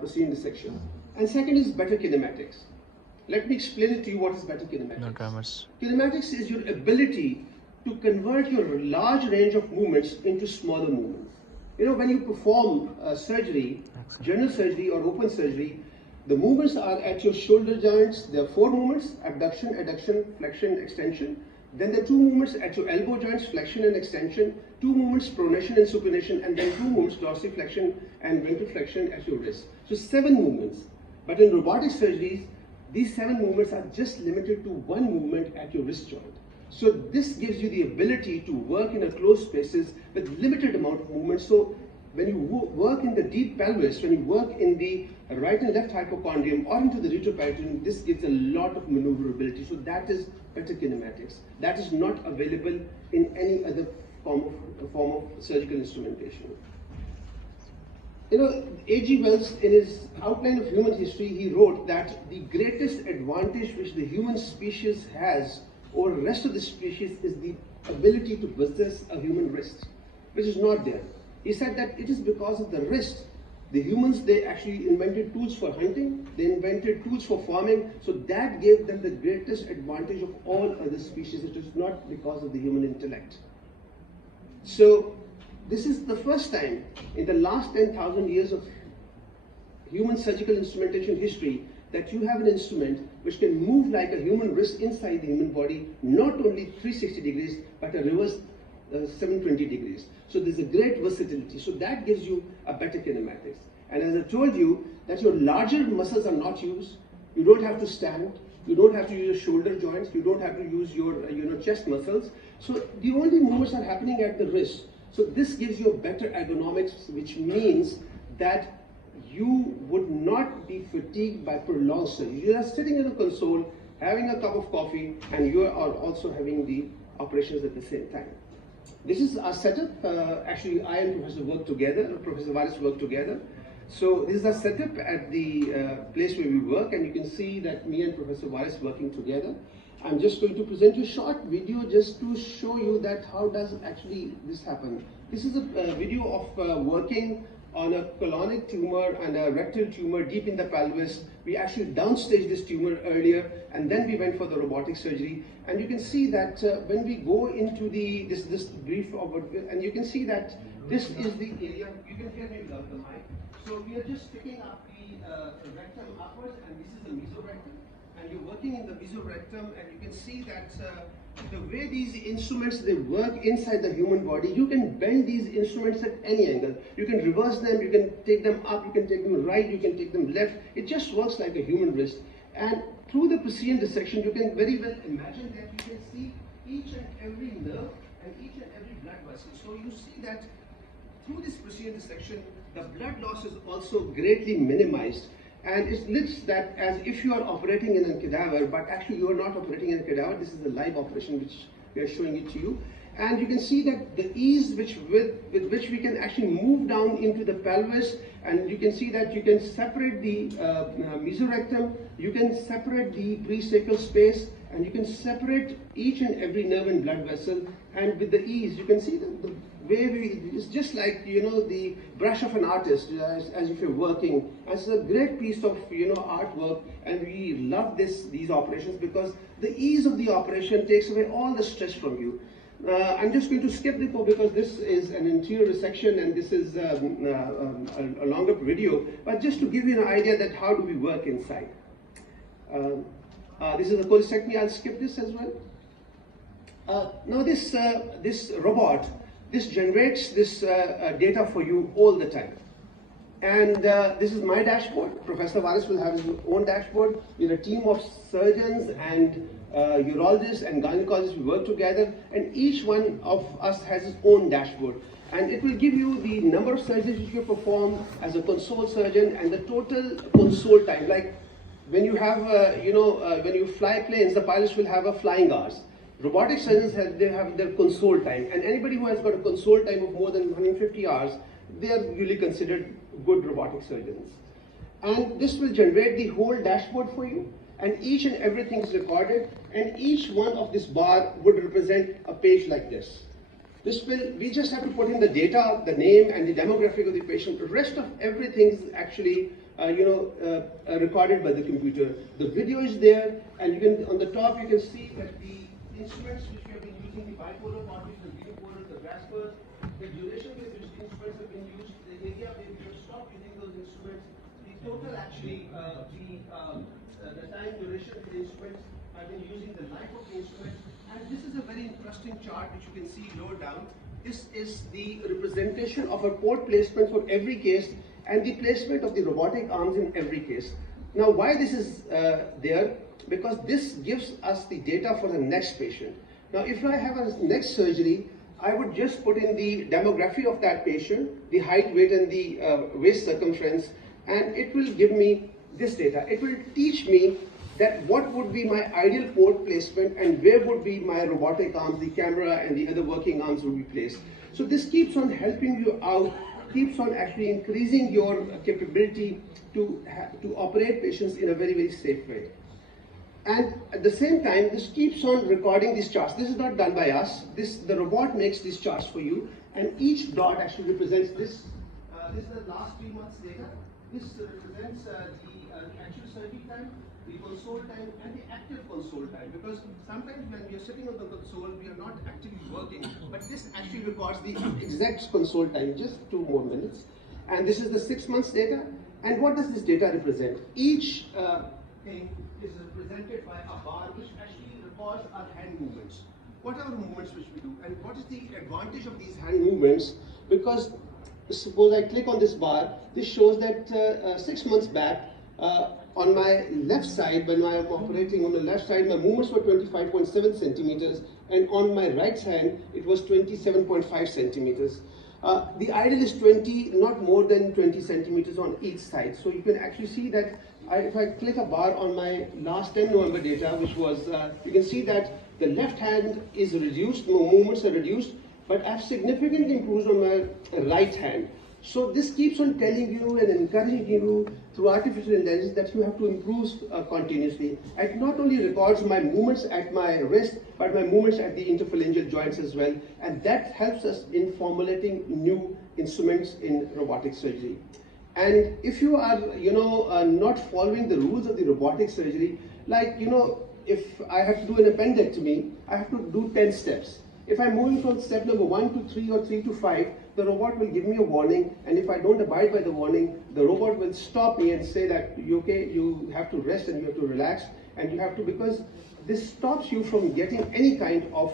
proceeding section. And second is better kinematics. Let me explain it to you what is better kinematics. No dramas. Kinematics is your ability to convert your large range of movements into smaller movements. You know, when you perform surgery, general surgery or open surgery, the movements are at your shoulder joints. There are 4 movements: abduction, adduction, flexion, extension. Then there are 2 movements at your elbow joints: flexion and extension. 2 movements: pronation and supination. And then 2 movements: dorsiflexion and ventriflexion at your wrist. So 7 movements. But in robotic surgeries, these 7 movements are just limited to 1 movement at your wrist joint. So this gives you the ability to work in a closed spaces with limited amount of movement. So when you work in the deep pelvis, when you work in the right and left hypochondrium or into the retroperitoneum, this gives a lot of maneuverability. So that is better kinematics. That is not available in any other form of surgical instrumentation. You know, A.G. Wells, in his Outline of Human History, he wrote that the greatest advantage which the human species has over the rest of the species is the ability to possess a human wrist, which is not there. He said that it is because of the wrist. The humans, they actually invented tools for hunting, they invented tools for farming, so that gave them the greatest advantage of all other species. It is not because of the human intellect. So this is the first time in the last 10,000 years of human surgical instrumentation history that you have an instrument which can move like a human wrist inside the human body, not only 360 degrees, but a reverse 720 degrees. So there's a great versatility. So that gives you a better kinematics. And as I told you, that your larger muscles are not used. You don't have to stand. You don't have to use your shoulder joints. You don't have to use your chest muscles. So the only movements are happening at the wrist. So this gives you a better ergonomics, which means that you would not be fatigued by prolonged surgery. You are sitting in a console, having a cup of coffee, and you are also having the operations at the same time. This is our setup. Actually, I and Professor work together, Professor Varis work together. So this is our setup at the place where we work, and you can see that me and Professor Varis working together. I'm just going to present you a short video just to show you that how does actually this happen. This is a video of working on a colonic tumor and a rectal tumor deep in the pelvis. We actually downstaged this tumor earlier, and then we went for the robotic surgery. And you can see that when we go into this brief of and you can see that this is the area. You can hear me without the mic. So we are just picking up the rectum upwards, and this is the mesorectum. And you're working in the mesorectum, and you can see that the way these instruments, they work inside the human body, you can bend these instruments at any angle. You can reverse them, you can take them up, you can take them right, you can take them left. It just works like a human wrist. And through the precision dissection, you can very well imagine that you can see each and every nerve and each and every blood vessel. So you see that through this precision dissection, the blood loss is also greatly minimized. And it looks that as if you are operating in a cadaver, but actually you are not operating in a cadaver. This is a live operation which we are showing it to you. And you can see that the ease with which we can actually move down into the pelvis, and you can see that you can separate the mesorectum, you can separate the presacral space, and you can separate each and every nerve and blood vessel. And with the ease, you can see the way it's just like, the brush of an artist, as if you're working. It's a great piece of, artwork, and we love these operations because the ease of the operation takes away all the stress from you. I'm just going to skip the code because this is an anterior resection and this is a longer video, but just to give you an idea that how do we work inside. This is a cholecystectomy. I'll skip this as well. Now this robot, this generates this data for you all the time. And this is my dashboard. Professor Varis will have his own dashboard. We're a team of surgeons and urologists and gynecologists. We work together, and each one of us has his own dashboard. And it will give you the number of surgeries which you perform as a console surgeon and the total console time. Like when you have, when you fly planes, the pilots will have a flying hours. Robotic surgeons have their console time, and anybody who has got a console time of more than 150 hours, they are really considered good robotic surgeons. And this will generate the whole dashboard for you, and each and everything is recorded, and each one of this bar would represent a page like this. We just have to put in the data, the name and the demographic of the patient. The rest of everything is actually recorded by the computer. The video is there, and you can, on the top you can see that the instruments which we have been using, the bipolar parties, the unipolar, the graspers, the duration with which the instruments have been used, the area where we have stopped using those instruments, the total actually, the time duration of the instruments, have been using the life of the instruments. And this is a very interesting chart which you can see lower down. This is the representation of a port placement for every case and the placement of the robotic arms in every case. Now, why this is there? Because this gives us the data for the next patient. Now, if I have a next surgery, I would just put in the demography of that patient, the height, weight, and the waist circumference, and it will give me this data. It will teach me that what would be my ideal port placement and where would be my robotic arms, the camera and the other working arms would be placed. So this keeps on helping you out, keeps on actually increasing your capability to operate patients in a very, very safe way. And at the same time, this keeps on recording these charts. This is not done by us. The robot makes these charts for you, and each dot actually represents this. This is the last 3 months data. This represents the actual surgery time, the console time, and the active console time. Because sometimes when we are sitting on the console, we are not actively working, but this actually records the exact console time, just 2 more minutes. And this is the 6 months data. And what does this data represent? Each thing is represented by a bar which actually records our hand movements. What are the movements which we do, and what is the advantage of these hand movements? Because suppose I click on this bar, this shows that 6 months back, on my left side, when I am operating on the left side, my movements were 25.7 centimeters, and on my right hand, it was 27.5 centimeters. The ideal is 20, not more than 20 centimeters on each side. So you can actually see that if I click a bar on my last 10 November data, which was, you can see that the left hand is reduced, movements are reduced, but I've significantly improved on my right hand. So this keeps on telling you and encouraging you through artificial intelligence that you have to improve continuously. It not only records my movements at my wrist, but my movements at the interphalangeal joints as well. And that helps us in formulating new instruments in robotic surgery. And if you are, not following the rules of the robotic surgery, like, if I have to do an appendectomy, I have to do 10 steps. If I'm moving from step number 1 to 3 or 3 to 5, the robot will give me a warning, and if I don't abide by the warning, the robot will stop me and say that, you have to rest and you have to relax, and you have to, because this stops you from getting any kind of,